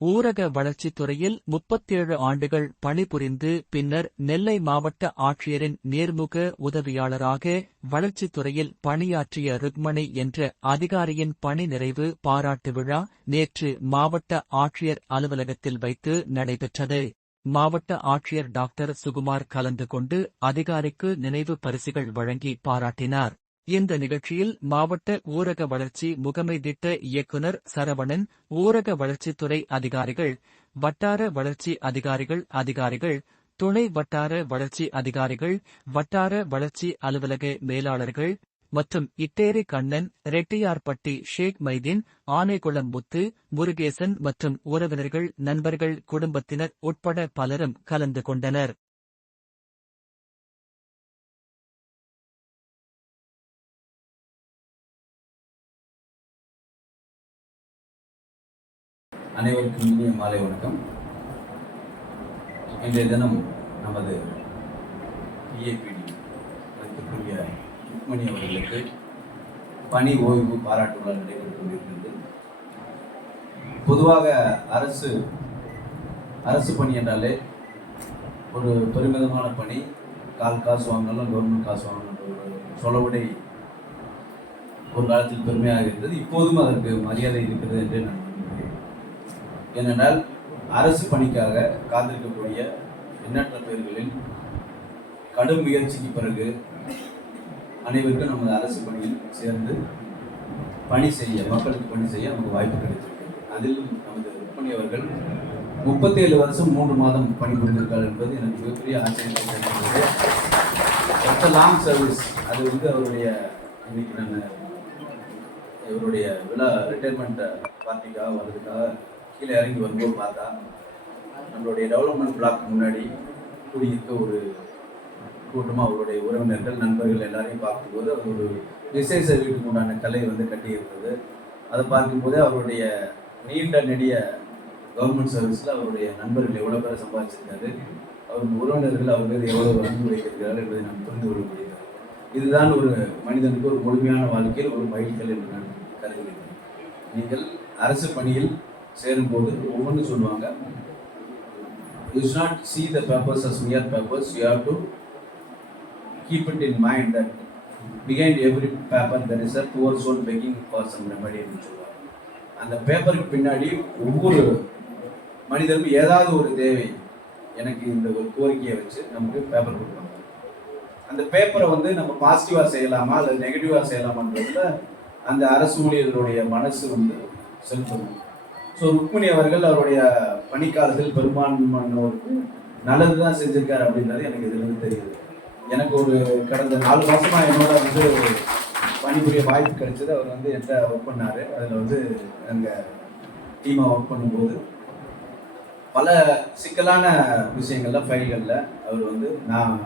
ஊரக வளர்ச்சித் துறையில் 37 ஆண்டுகள் பணிபுரிந்து பின்னர் நெல்லை மாவட்ட ஆட்சியரின் நேர்முக உதவியாளராக வளர்ச்சித் துறையில் பணியாற்றிய ருக்மணி என்ற அதிகாரியின் பணி நிறைவு பாராட்டு விழா நேற்று மாவட்ட ஆட்சியர் அலுவலகத்தில் வைத்து நடைபெற்றது. மாவட்ட ஆட்சியர் டாக்டர் சுகுமார் கலந்து கொண்டு அதிகாரிக்கு நினைவு பரிசுகள் வழங்கி பாராட்டினார். இந்த நிகழ்ச்சியில் மாவட்ட ஊரக வளர்ச்சி முகமை திட்ட இயக்குநர் சரவணன், ஊரக வளர்ச்சித்துறை அதிகாரிகள், வட்டார வளர்ச்சி அதிகாரிகள், துணை வட்டார வளர்ச்சி அதிகாரிகள், வட்டார வளர்ச்சி அலுவலக மேலாளர்கள் மற்றும் இட்டேரி கண்ணன், ரெட்டியார்பட்டி ஷேக் மைதீன், ஆனைக்குளம் முத்து, முருகேசன் மற்றும் உறவினர்கள், நண்பர்கள், குடும்பத்தினர் உட்பட பலரும் கலந்து கொண்டனர். அனைவருக்கும் இனிய மாலை வணக்கம். இன்றைய தினம் நமது பிஏபிடி மதிப்புக்குரிய ருக்மணி அவர்களுக்கு பணி ஓய்வு பாராட்டு விழா நடைபெற்றுக் கொண்டிருக்கிறது. பொதுவாக அரசு பணி என்றாலே ஒரு பெருமிதமான பணி. காசு வாங்கினாலும் கவர்மெண்ட் காசு வாங்கணும் ஒரு சொலவுடை ஒரு காலத்தில் பெருமையாக இருந்தது. இப்போதும் அதற்கு மரியாதை இருக்கிறது என்று நான் ஏனென்றால் அரசு பணிக்காக காத்திருக்கக்கூடிய எண்ணற்ற பேர்களின் கடும் முயற்சிக்கு பிறகு அனைவருக்கும் நமது அரசு பணியில் சேர்ந்து மக்களுக்கு பணி செய்ய நமக்கு வாய்ப்பு கிடைத்திருக்கிறது. அதிலும் நமது ருக்மணி அவர்கள் 37 வருஷம் 3 மாதம் பணிபுரிந்திருக்கார் என்பது எனக்கு மிகப்பெரிய ஆச்சரியத்தை தருகிறது. லாங் சர்வீஸ் அது அவருடைய இன்னைக்கு நான் இவருடைய விழா ரிட்டையர்மெண்ட் பார்ட்டிக்காக வர்றதுக்காக கீழே இறங்கி வரும்போது பார்த்தா நம்மளுடைய டெவலப்மெண்ட் பிளாக் முன்னாடி குடியிருக்க ஒரு கூட்டமாக அவருடைய உறவினர்கள், நண்பர்கள் எல்லாரையும் பார்க்கும்போது அவர் ஒரு விசேஷ வீட்டுக்கு உண்டான கலை கட்டியிருந்தது. அதை பார்க்கும்போது அவருடைய நீண்ட நெடிய கவர்மெண்ட் சர்வீஸில் அவருடைய நண்பர்கள் எவ்வளோ பேரை சம்பாதிச்சிருக்காரு, அவருடைய உறவினர்கள் அவர் மீது எவ்வளோ அன்பு வைத்திருக்கிறார்கள் என்பதை நாம் புரிந்து கொள்ள முடியாது. இதுதான் ஒரு மனிதனுக்கு ஒரு முழுமையான வாழ்க்கையில் ஒரு மைல்கல் என்று நான் கருதுகிறேன். நீங்கள் அரசு பணியில் சேரும்போது ஒவ்வொன்று சொல்லுவாங்க, you should not see the papers as mere papers, you have to keep it in mind that behind every paper there is a poor soul begging for some remedy என்று சொல்லுவாங்க. அந்த பேப்பருக்கு பின்னாடி ஒவ்வொரு மனிதருக்கும் ஏதாவது ஒரு தேவை, எனக்கு இந்த ஒரு கோரிக்கையை வச்சு நமக்கு பேப்பர் கொடுப்பாங்க. அந்த பேப்பரை நம்ம பாசிட்டிவாக செய்யலாமா அல்லது நெகட்டிவாக செய்யலாமான்றதுல அந்த அரசு ஊழியர்களுடைய மனசு செலுத்தணும். ஸோ ருக்மணி அவர்கள் அவருடைய பணிக்காலத்தில் பெரும்பான்மையானவருக்கு நல்லது தான் செஞ்சிருக்காரு அப்படின்றது எனக்கு இதிலிருந்து தெரியுது. எனக்கு ஒரு கடந்த 4 மாதமாக என்னோட பணிபுரிய வாய்ப்பு கிடைச்சது. அவர் என்கிட்ட ஒர்க் பண்ணார். அதில் எங்கள் டீமாக ஒர்க் பண்ணும்போது பல சிக்கலான விஷயங்கள்ல ஃபைல்களில் அவர் நான்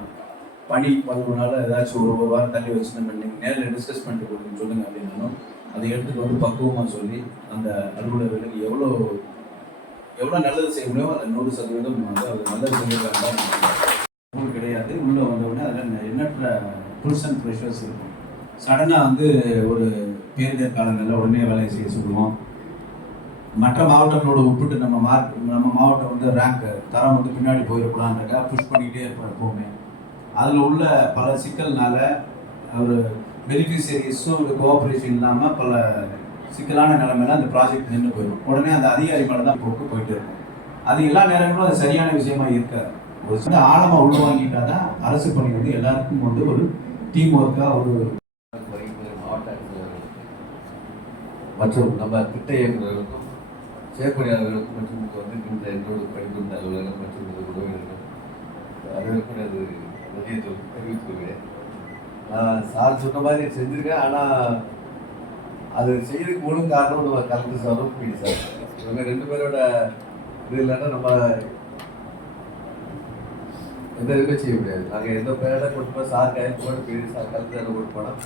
பணி பதிவுனால ஏதாச்சும் ஒரு வாரம் தள்ளி வச்சு நம்ம நேரில் டிஸ்கஸ் பண்ணிட்டு கொடுங்க சொல்லுங்கள் அப்படின்னாலும் அதை எடுத்துகிட்டு பக்குவமாக சொல்லி அந்த அலுவலர்களுக்கு எவ்வளோ நல்லது செய்ய முடியும் அதை 100% அவர் நல்லது செஞ்சுருக்காங்க கிடையாது. உள்ளே வந்தவுடனே அதில் எண்ணற்ற புல்ஸ் அண்ட் ப்ரெஷர்ஸ் இருக்கும். சடனாக ஒரு பேரிடர் காலங்களில் உடனே வேலையை செய்ய சொல்லுவோம். மற்ற மாவட்டங்களோட ஒப்பிட்டு நம்ம மாவட்டம் ரேங்க் தரம் பின்னாடி போயிடக்கூடாதுன்றக்கா புஷ் பண்ணிக்கிட்டே இருப்பார் எப்போவுமே. அதில் உள்ள பல சிக்கல்னால அவர் பெனிஃபிஷியரிஸும் ஒரு கோஆப்ரேஷன் இல்லாமல் பல சிக்கலான நிலைமையில அந்த ப்ராஜெக்ட் நின்று போயிடும். உடனே அந்த அதிகாரி மேலே தான் போயிட்டு இருக்கும். அது எல்லா நேரங்களும் அது சரியான விஷயமா இருக்காது. ஒரு சில ஆழமாக உள்வாங்கிட்டா தான் அரசு பணி எல்லாருக்கும் ஒரு டீம் ஒர்க்காக ஒரு மாவட்ட மற்றும் நம்ம திட்ட இயக்குநர்களுக்கும் செயற்பணியாளர்களுக்கும் மற்றும் இந்த என்னோடு பணிபுரிந்த அலுவலர்கள் மற்றும் உறவினர்கள் அனைவருக்கும் அது மதியத்தை தெரிவித்துக்கிறேன். நான் சார் சொன்ன மாதிரி செஞ்சுருக்கேன். ஆனால் அது செய்யறதுக்கு முழு காரணம் நம்ம கலெக்டர் சாரும் பிடி சார் இவங்க 2 பேரோட இது இல்லைன்னா நம்ம எந்த இதுவுமே செய்ய முடியாது. நாங்கள் எந்த பேரை கொண்டு போய் சார் கையில் போட்டு பிடி சார் கலெக்டர் கொண்டு போனோம்.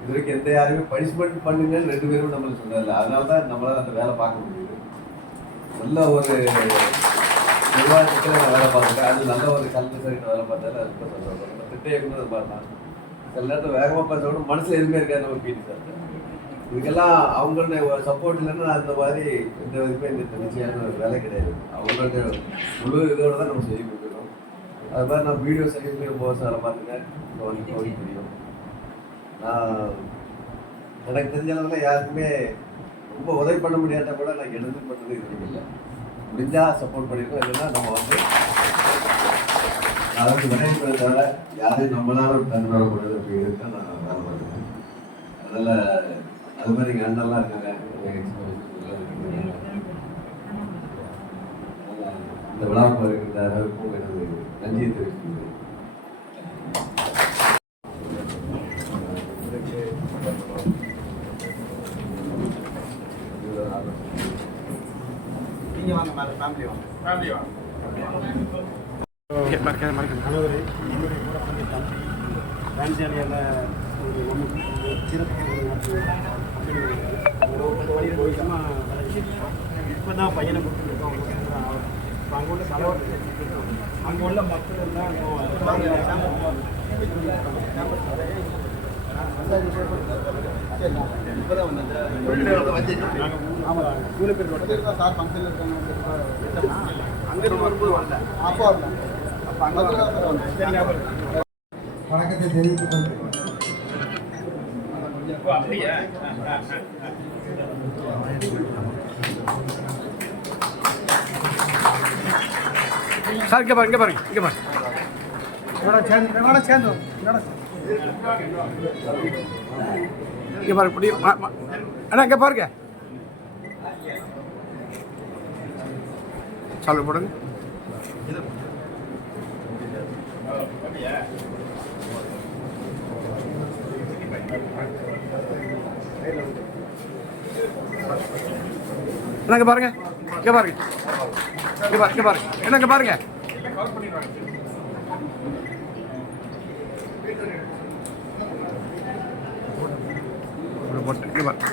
இது வரைக்கும் எந்த யாருமே பனிஷ்மெண்ட் பண்ணுங்கன்னு 2 பேரும் நம்மளுக்கு சொன்னதில்லை. அதனால தான் நம்மளால் அந்த வேலை பார்க்க முடியுது. நல்ல ஒரு நிர்வாகத்தில் நான் வேலை பார்த்துருக்கேன். அது நல்ல ஒரு கலெக்டர் சார்கிட்ட வேலை பார்த்தாலும் அது ரொம்ப சந்தோஷம். திட்ட இயக்குனர் பார்த்தா சில நேரத்தில் வேகமாக பார்த்தா கூட மனசில் எதுவுமே இருக்காது நம்ம பிடி சார். இதுக்கெல்லாம் அவங்களுடைய சப்போர்ட் இல்லைன்னா அந்த மாதிரி எந்த வரைக்கும் இந்த தனிச்சையான ஒரு வேலை கிடையாது. அவங்களுடைய முழு இதோட தான் நம்ம செய்ய கொடுக்கணும். அது மாதிரி நான் வீடியோ சர்வீஸ்லேயும் ரொம்ப வருஷம் வேலை பார்த்துட்டேன். கவனிக்க தெரியும். நான் எனக்கு தெரிஞ்ச அளவில் யாருக்குமே ரொம்ப உதவி பண்ண முடியாட்டா கூட நான் எடுத்து பண்ணது இது இல்லை. முடிஞ்சால் சப்போர்ட் பண்ணியிருக்கோம். இல்லைன்னா நம்ம வந்து அதற்கு விளையாடுறத தவிர யாரையும் நம்மளால ஒரு தண்ணி வரக்கூடாது அப்படிங்கிறது தான் நான் வேலை பண்ணுறேன். அதனால் அது மாதிரி எங்கள் அண்ணெல்லாம் இருக்காங்க. இந்த விழாவுக்கு வருகின்ற அளவுக்கும் எனது நன்றியை தெரிவித்துள்ளேன். அனைவரை என்னுடைய கூடப்பள்ளி தம்பி ராஞ்சாலியால் ஒரு நமக்கு சிறப்பு இப்போ தான் பையனை கொடுத்துருக்கோம். அங்கே உள்ள தலைவர் அங்கே உள்ள மக்கள் எல்லாம் ஆமாம் இவ்வளோ பேர் சார் ஃபங்க்ஷனில் இருக்காங்க. அங்கே வரும்போது வரல, அப்போ வரல. வணக்கத்தை தெரிவித்துக் கொண்டு சார் இங்கே பாருங்க இங்கே பாருங்க இங்கே பாருங்க இப்படி அண்ணா இங்கே பாருங்க சால்வ் போடுங்க. என்னங்க பாருங்க இங்க பாருங்க என்னங்க பாருங்க போட்டு இங்க பாருங்க.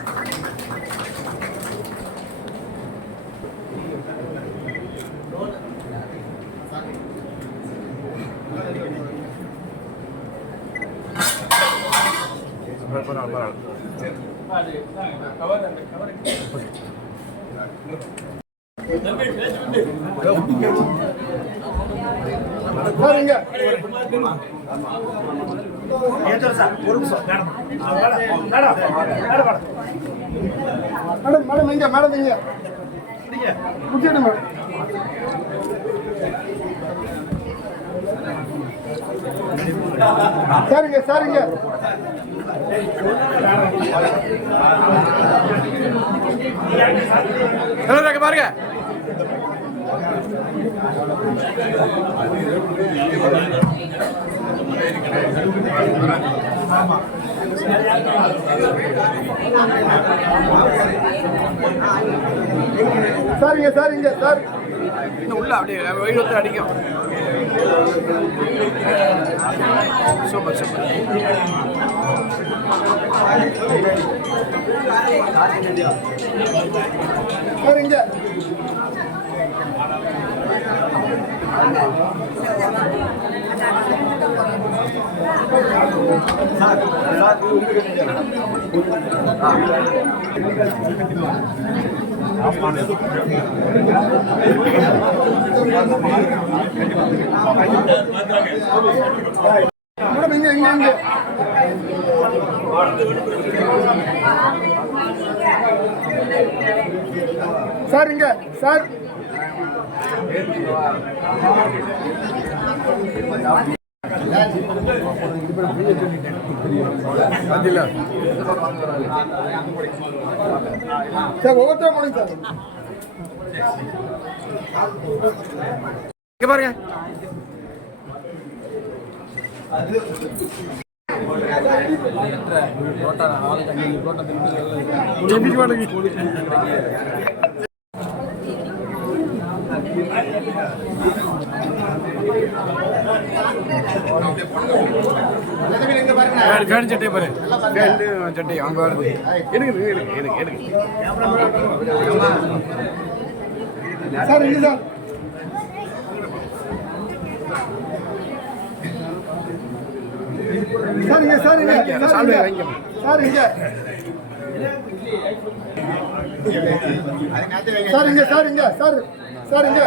மேடம் இங்க மேடம் இங்க முடிச்சிடு மேடம். சரிங்க சரிங்க பாருங்க சரிங்க சரிங்க சார் உள்ள அப்படியே வயிறு அடிக்கும். Super super. சரிங்க மேடம் இங்க இங்க இங்க சார் இங்க சார் சார் ஒவ்வொருத்தரும் போடுங்க சார். இங்க பாருங்க ஃபேன் சட்டை பாரு, ஃபேன் சட்டை அங்கே வருது. எனக்கு சார் இங்க சார் சார் இங்க சார் இங்க சார் இங்க சார் இங்க சார் இங்க சார் இங்க சார் சார் இங்க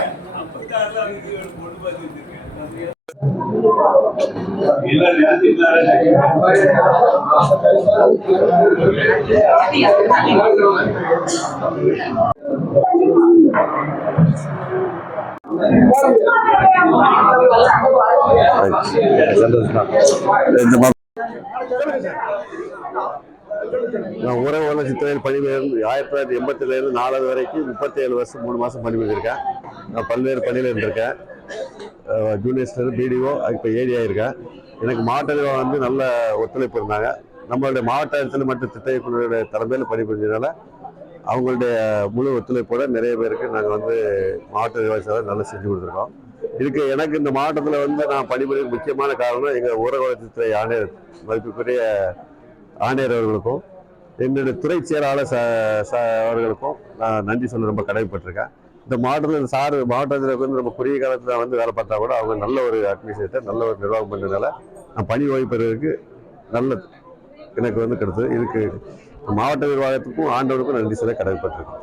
நான் ஊரக வளர்ச்சி துறையில் பணிபுரிந்து 1987 4 வரைக்கும் 37 வருஷம் 3 மாதம் பணிபுரிஞ்சிருக்கேன். நான் பல்வேறு பணியில் இருந்திருக்கேன். ஜூனியர்ஸ்லேருந்து பிடிஓ இப்போ ஏடி ஆகியிருக்கேன். எனக்கு மாவட்ட நிர்வாகம் வந்து நல்ல ஒத்துழைப்பு இருந்தாங்க. நம்மளுடைய மாவட்ட இடத்துல மட்டும் திட்ட இயக்குநருடைய தலைமையில் பணிபுரிஞ்சதுனால அவங்களுடைய முழு ஒத்துழைப்போட நிறைய பேருக்கு நாங்கள் வந்து மாவட்ட நிர்வாகத்தால் நல்லா செஞ்சு கொடுத்துருக்கோம். இதுக்கு எனக்கு இந்த மாவட்டத்தில் வந்து நான் பணிபுரிய முக்கியமான காரணம் எங்கள் ஊரக வளர்ச்சித்துறை ஆணையர் மதிப்புக்குரிய ஆணையர் அவர்களுக்கும் என்னுடைய துறை செயலாளர் அவர்களுக்கும் நான் நன்றி சொல்ல ரொம்ப கடமைப்பட்டிருக்கேன். இந்த மாவட்டத்தில் மாவட்டத்தில் வந்து நம்ம குறுகிய காலத்தில் வந்து வேலை பார்த்தா கூட அவங்க நல்ல ஒரு அட்மினிஸ்ட்ரேட்டர் நல்ல ஒரு நிர்வாகம் பண்ணுறதுனால நான் பணி ஓய்வு பெறுவதற்கு நல்ல எனக்கு வந்து கிடைத்தது. இதுக்கு மாவட்ட நிர்வாகத்துக்கும் ஆண்டவருக்கும் நன்றி சொல்ல கடமைப்பட்டிருக்கேன்.